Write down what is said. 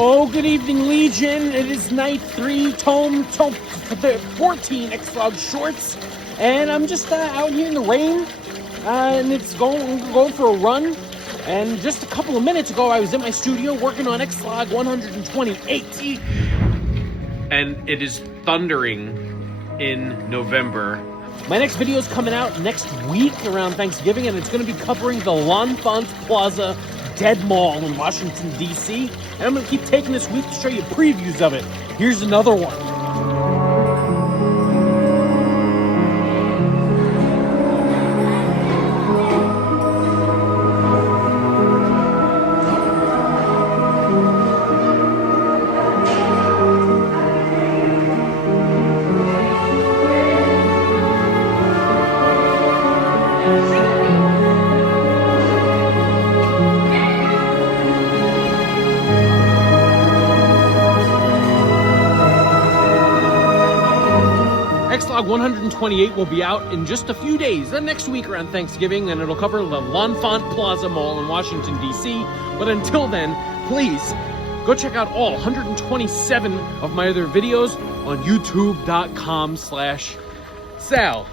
Oh, good evening, Legion. It is night 3, tome 14 ExLog Shorts, and I'm just out here in the rain, and it's going for a run. And just a couple of minutes ago, I was in my studio working on ExLog 128, and it is thundering in November. My next video is coming out next week around Thanksgiving, and it's going to be covering the L'Enfant Plaza Dead Mall in Washington, D.C. And I'm going to keep taking this week to show you previews of it. Here's another one. ExLog 128 will be out in just a few days, then next week around Thanksgiving, and it'll cover the L'Enfant Plaza Mall in Washington, D.C. But until then, please go check out all 127 of my other videos on youtube.com/Sal.